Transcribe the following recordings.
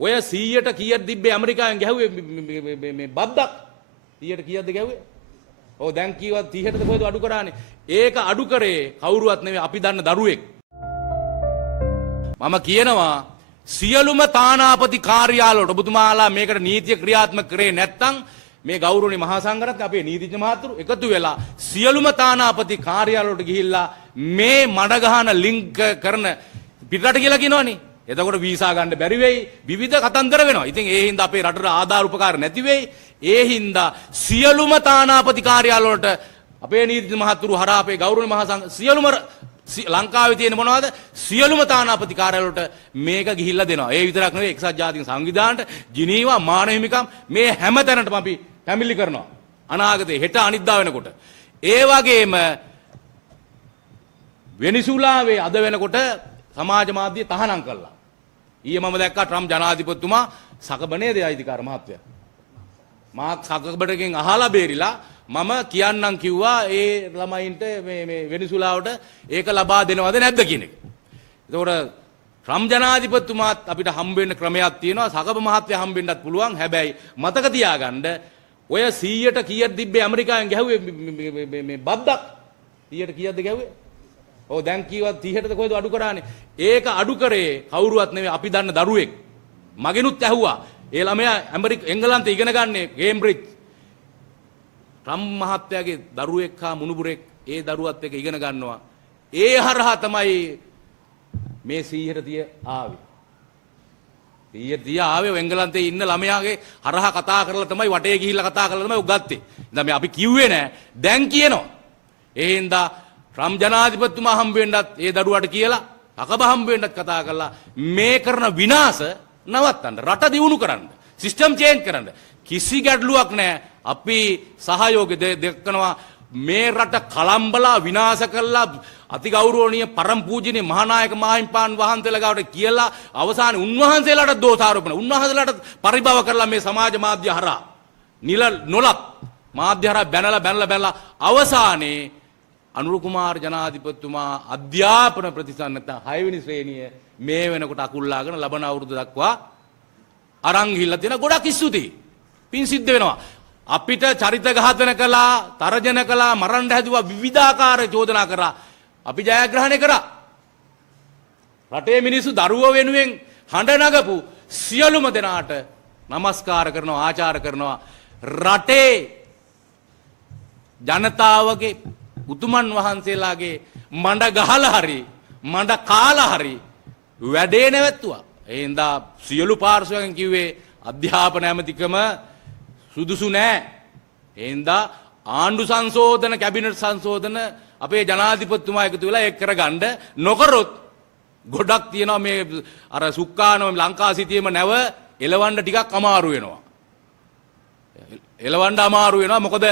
ඔය 100ට කීයක් තිබ්බේ ඇමරිකාවෙන් ගැහුවේ මේ බද්දක් 100ට කීයක්ද ගැහුවේ? ඔව් දැන් කීවත් 30ටද කොහෙද අඩු කරානේ. ඒක අඩු කරේ කවුරුවත් නෙමෙයි අපි දන්න දරුවෙක්. මම කියනවා සියලුම තානාපති කාර්යාලවලට ඔබතුමාලා මේකට නීතිය ක්‍රියාත්මක කරේ නැත්නම් මේ ගෞරවනීය මහා සංඝරත්නය අපේ නීතිඥ මහතුරු එකතු වෙලා සියලුම තානාපති කාර්යාලවලට ගිහිල්ලා මේ මඩ ගහන ලින්ක් කරන පිටරට කියලා කියනවනේ. එතකොට වීසා ගන්න බැරි වෙයි විවිධ කතන්දර වෙනවා. ඉතින් ඒ හින්දා අපේ රටට ආධාර උපකාර නැති වෙයි. ඒ හින්දා සියලුම තානාපති කාර්යාලවලට අපේ නීතිඥ මහතුරු හරහා අපේ ගෞරවනීය මහා සංඝ සියලුම ලංකාවේ තියෙන මොනවද සියලුම තානාපති කාර්යාලවලට මේක ගිහිල්ලා දෙනවා. ඒ විතරක් නෙවෙයි එක්සත් ජාතීන් සංවිධානයට ජිනීවා මානව හිමිකම් මේ හැම තැනටම අපි පැමිණිලි කරනවා. අනාගතේ හෙට අනිද්දා වෙනකොට. ඒ වගේම වෙනිසුලාවේ අද වෙනකොට සමාජ මාධ්‍ය තහනම් කළා. ඊයේ මම දැක්කා ට්‍රම්ප් ජනාධිපතිතුමා සකබනේ දෙයිදිකාර මහත්තයා. මා සකබඩකින් අහලා බේරිලා මම කියන්නම් කිව්වා ඒ ළමයින්ට මේ වෙනිසුලාවට ඒක ලබා දෙනවද නැද්ද කියන එක. ඒතකොට ට්‍රම්ප් ජනාධිපතිතුමාත් අපිට හම්බ වෙන්න ක්‍රමයක් තියෙනවා. සකබ මහත්තයා හම්බ වෙන්නත් පුළුවන්. හැබැයි මතක තියාගන්න ඔය 100ට කීයක් තිබ්බේ ඇමරිකාවෙන් ගැහුවේ මේ බද්දක් 100ට කීයක්ද ගැහුවේ? ඔව් දැන් කීවත් 30ටද කොහෙද අඩු කරානේ. ඒක අඩු කරේ කවුරුවත් නෙමෙයි අපි දන්න දරුවෙක්. මගෙනුත් ඇහුවා. ඒ ළමයා එංගලන්තේ ඉගෙන ගන්නේ කේම්බ්‍රිජ්. ට්‍රම්ප් මහත්තයාගේ දරුවෙක් හා මුණුබුරෙක් ඒ දරුවත් එක්ක ඉගෙන ගන්නවා. ඒ හරහා තමයි මේ 100ට තිය ආවේ. 100ට තිය ආවේ එංගලන්තේ ඉන්න ළමයාගේ හරහා කතා කරලා තමයි වටේ ගිහිල්ලා කතා කරලා තමයි උගත්තේ. ඉතින් මේ අපි කිව්වේ නෑ. දැන් කියනවා. ඒ හින්දා ට්‍රම්ප් ජනාධිපතිතුමා හම්බ වෙන්නත් ඒ දරුවාට කියලා අකබ හම්බ වෙන්නත් කතා කරලා මේ කරන විනාශ නවත්තන්න රට දියුණු කරන්න සිස්ටම් චේන්ජ් කරන්න කිසි ගැටලුවක් නැහැ. අපි සහයෝගය දක්වනවා මේ රට කලම්බලා විනාශ කළා අතිගෞරවනීය පරම පූජනීය මහානායක මාහිම්පාන් වහන්සේලා ගාවට කියලා අවසානයේ උන්වහන්සේලාට දෝෂාරෝපණ උන්වහන්සේලාට පරිභව කරලා මේ සමාජ මාධ්‍ය හරහා නිල නොලත් මාධ්‍ය හරහා බැනලා අවසානයේ අනුර කුමාර ජනාධිපතිතුමා අධ්‍යාපන ප්‍රතිষ্ঠাන නැත්නම් 6 වෙනි ශ්‍රේණිය මේ වෙනකොට අකුල්ලාගෙන ලබන අවුරුදු දක්වා අරන් ගිහිල්ලා තියෙන ගොඩක් ස්තුතියි. පින් සිද්ධ වෙනවා. අපිට චරිත ඝාතන කළා, තරජන කළා, මරන්න හැදුවා විවිධාකාර චෝදනා කරා. අපි ජයග්‍රහණය කරා. රටේ මිනිස්සු දරුවෝ වෙනුවෙන් හඬ නගපු සියලුම දෙනාට নমස්කාර කරනවා, ආචාර කරනවා. රටේ ජනතාවගේ උතුමන් වහන්සේලාගේ මඬ ගහලා හරි මඬ කාලා හරි වැඩේ නැවැත්තුවා. ඒ හින්දා සියලු පාර්ශ්වයන් කිව්වේ අධ්‍යාපන ඇමතිකම සුදුසු නෑ. ඒ හින්දා ආණ්ඩු සංශෝධන කැබිනට් සංශෝධන අපේ ජනාධිපතිතුමා එකතු වෙලා ඒක කරගන්න නොකරොත් ගොඩක් තියෙනවා මේ අර සුක්කානම ලංකා සිටියේම නැව එලවන්න ටිකක් අමාරු වෙනවා. එලවන්න අමාරු වෙනවා මොකද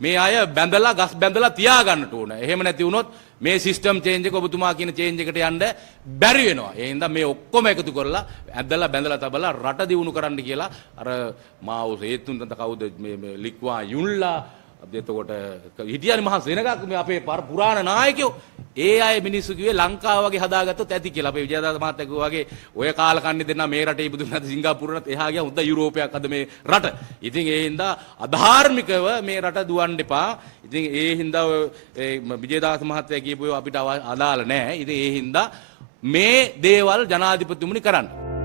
මේ අය බැඳලා ගස් බැඳලා තියා ගන්නට ඕන. එහෙම නැති වුණොත් මේ සිස්ටම් චේන්ජ් එක ඔබතුමා කියන චේන්ජ් එකට යන්න බැරි වෙනවා. ඒ හින්දා මේ ඔක්කොම එකතු කරලා ඇදලා බැඳලා තබලා රට දියුණු කරන්න කියලා අර මාව හේතුන් තත කවුද මේ ලික්වා යුන්ලා එතකොට හිටියනේ මහා සේනගක් මේ අපේ පුරාණ නායකයෝ ඒ අය මිනිස්සු කිව්වේ ලංකාව වගේ හදාගත්තොත් ඇති කියලා. අපේ විජයදාස මහත්තයා කිව්වා වගේ ඔය කාලකන්ණි දෙන්න මේ රටේ ඉපදුනේ නැති සිංගප්පූරුවත් එහා ගියා හොඳ යුරෝපයක් අද මේ රට. ඉතින් ඒ හින්දා අධාර්මිකව මේ රට දුවන්න එපා. ඉතින් ඒ හින්දා විජයදාස මහත්තයා කියපු ඒවා අපිට අදාළ නැහැ. ඉතින් ඒ හින්දා මේ දේවල් ජනාධිපතිතුමනි කරන්න.